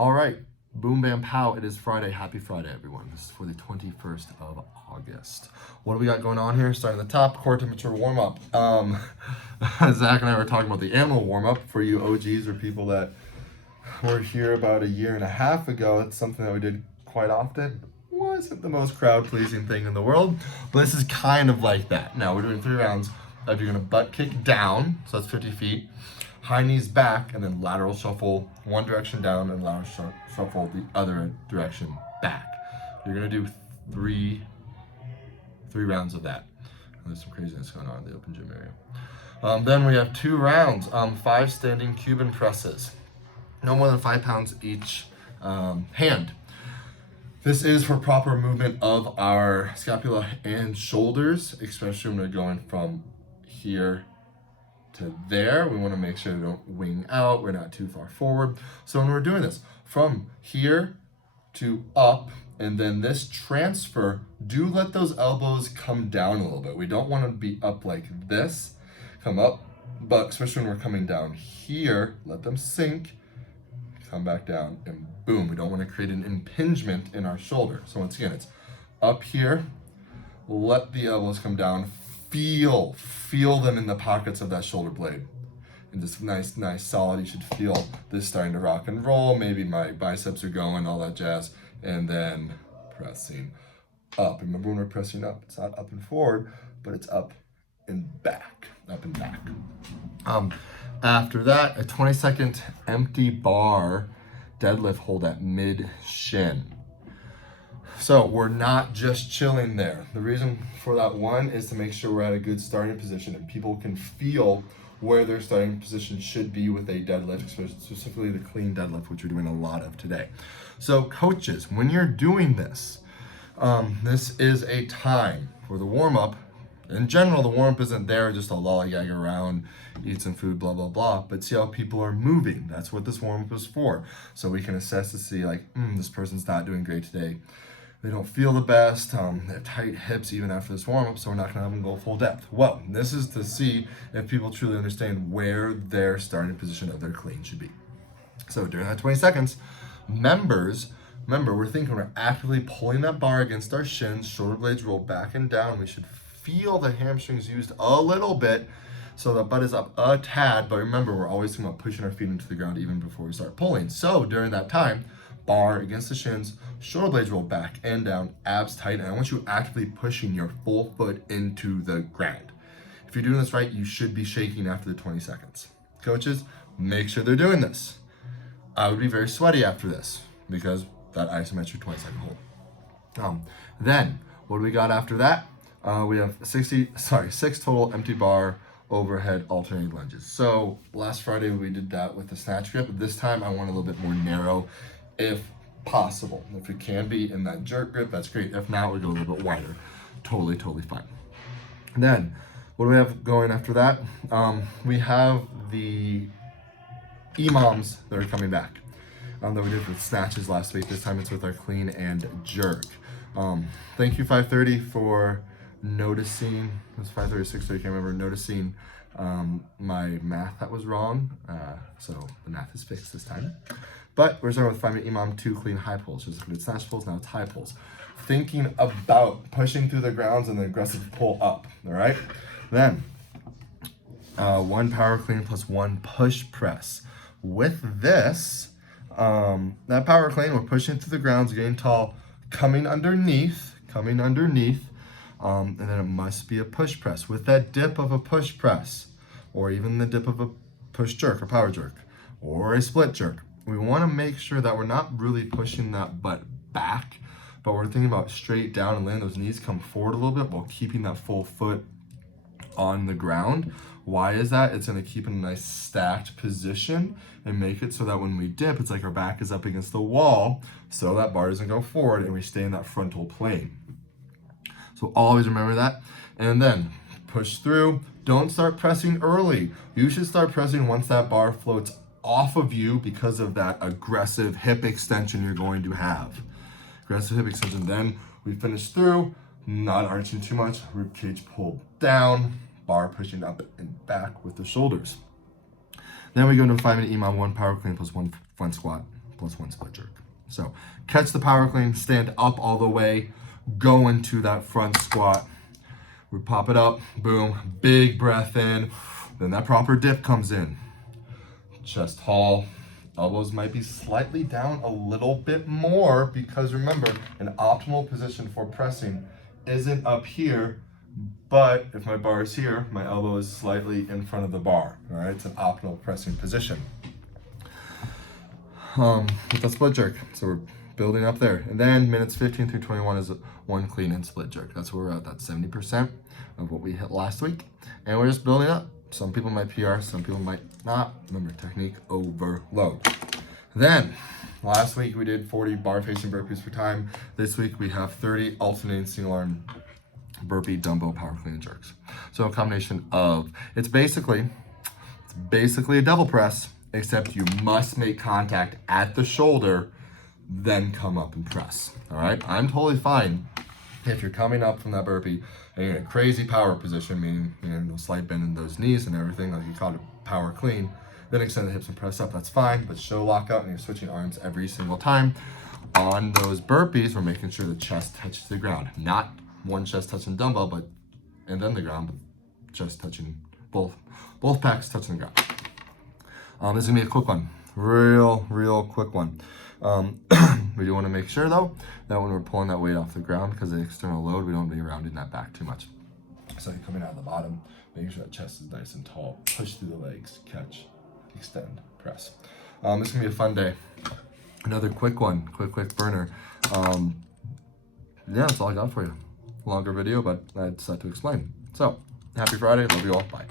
All right, boom, bam, pow. It is Friday. Happy Friday, everyone. This is for the 21st of August. What do we got going on here? Starting at the top, core temperature warm up. Zach and I were talking about the animal warm up for you OGs or people that were here about a year and a half ago. It's something that we did quite often. Wasn't the most crowd pleasing thing in the world, but this is kind of like that. Now we're doing 3 rounds of you're gonna butt kick down, so that's 50 feet. High knees back, and then lateral shuffle one direction down and lateral shuffle the other direction back. You're gonna do three rounds of that. There's some craziness going on in the open gym area. Then we have 2 rounds, 5 standing Cuban presses. No more than 5 pounds each hand. This is for proper movement of our scapula and shoulders, especially when we're going from here to there. We want to make sure we don't wing out, we're not too far forward. So when we're doing this, from here to up, and then this transfer, do let those elbows come down a little bit. We don't want to be up like this, come up, but especially when we're coming down here, let them sink, come back down, and boom. We don't want to create an impingement in our shoulder. So once again, it's up here, let the elbows come down, feel them in the pockets of that shoulder blade. And just nice, solid. You should feel this starting to rock and roll. Maybe my biceps are going, all that jazz. And then pressing up. Remember when we're pressing up, it's not up and forward, but it's up and back, up and back. After that, a 20-second empty bar deadlift hold at mid shin. So we're not just chilling there. The reason for that one is to make sure we're at a good starting position and people can feel where their starting position should be with a deadlift, specifically the clean deadlift, which we're doing a lot of today. So coaches, when you're doing this, this is a time for the warm-up. In general, the warm-up isn't there just to lollygag around, eat some food, blah, blah, blah, but see how people are moving. That's what this warm-up is for. So we can assess to see like, this person's not doing great today. They don't feel the best, they have tight hips even after this warm-up, so we're not gonna have them go full depth. Well, this is to see if people truly understand where their starting position of their clean should be. So during that 20 seconds, members, remember, we're thinking we're actively pulling that bar against our shins, shoulder blades roll back and down. We should feel the hamstrings used a little bit, so the butt is up a tad, but remember, we're always thinking about pushing our feet into the ground even before we start pulling. So during that time, bar against the shins, shoulder blades roll back and down, abs tight, and I want you actively pushing your full foot into the ground. If you're doing this right, you should be shaking after the 20 seconds. Coaches, make sure they're doing this. I would be very sweaty after this because that isometric 20-second hold. Then, what do we got after that? We have 6 total empty bar overhead alternating lunges. So last Friday we did that with the snatch grip. This time I want a little bit more narrow if possible. If it can be in that jerk grip, that's great. If not, we go a little bit wider. Totally fine. And then, what do we have going after that? We have the EMOMs that are coming back that we did with snatches last week. This time it's with our clean and jerk. Thank you 530 for noticing. It was 5:30, 6:30, I can't remember, noticing my math that was wrong. So the math is fixed this time. But we're starting with 5-minute EMOM, 2 clean high pulls. Just good snatch pulls, now it's high pulls. Thinking about pushing through the grounds and the aggressive pull up, all right? Then, 1 power clean plus 1 push press. With this, that power clean, we're pushing through the grounds, getting tall, coming underneath, and then it must be a push press. With that dip of a push press, or even the dip of a push jerk or power jerk, or a split jerk, we want to make sure that we're not really pushing that butt back, but we're thinking about straight down and letting those knees come forward a little bit while keeping that full foot on the ground. Why is that? It's going to keep in a nice stacked position and make it so that when we dip, it's like our back is up against the wall, so that bar doesn't go forward and we stay in that frontal plane. So always remember that. And then push through. Don't start pressing early. You should start pressing once that bar floats off of you because of that aggressive hip extension you're going to have. Aggressive hip extension. Then we finish through, not arching too much, rib cage pulled down, bar pushing up and back with the shoulders. Then we go into 5-minute EMOM, 1 power clean plus 1 front squat plus 1 split jerk. So catch the power clean, stand up all the way, go into that front squat. We pop it up, boom, big breath in. Then that proper dip comes in. Chest tall, elbows might be slightly down a little bit more because remember, an optimal position for pressing isn't up here, but if my bar is here, my elbow is slightly in front of the bar, all right? It's an optimal pressing position. With the split jerk, so we're building up there. And then minutes 15 through 21 is 1 clean and split jerk. That's where we're at, that's 70% of what we hit last week. And we're just building up. Some people might PR, some people might not. Remember, technique overload. Then, last week we did 40 bar facing burpees per time. This week we have 30 alternating single arm burpee, dumbbell, power clean, and jerks. So a combination of, it's basically a double press, except you must make contact at the shoulder, then come up and press, all right? I'm totally fine if you're coming up from that burpee and you're in a crazy power position, meaning no slight bend in those knees and everything, like you call it power clean, then extend the hips and press up, that's fine, but show lockout and you're switching arms every single time. On those burpees, we're making sure the chest touches the ground, not one chest touching dumbbell, and then the ground, but chest touching, both packs touching the ground. This is gonna be a quick one, real quick one. We do want to make sure though that when we're pulling that weight off the ground, because of the external load, we don't be rounding that back too much. So you're coming out of the bottom, making sure that chest is nice and tall, push through the legs, catch, extend, press. This is gonna be a fun day. Another quick one, quick burner. Yeah, that's all I got for you. Longer video, but I had to explain. So, happy Friday, love you all, bye.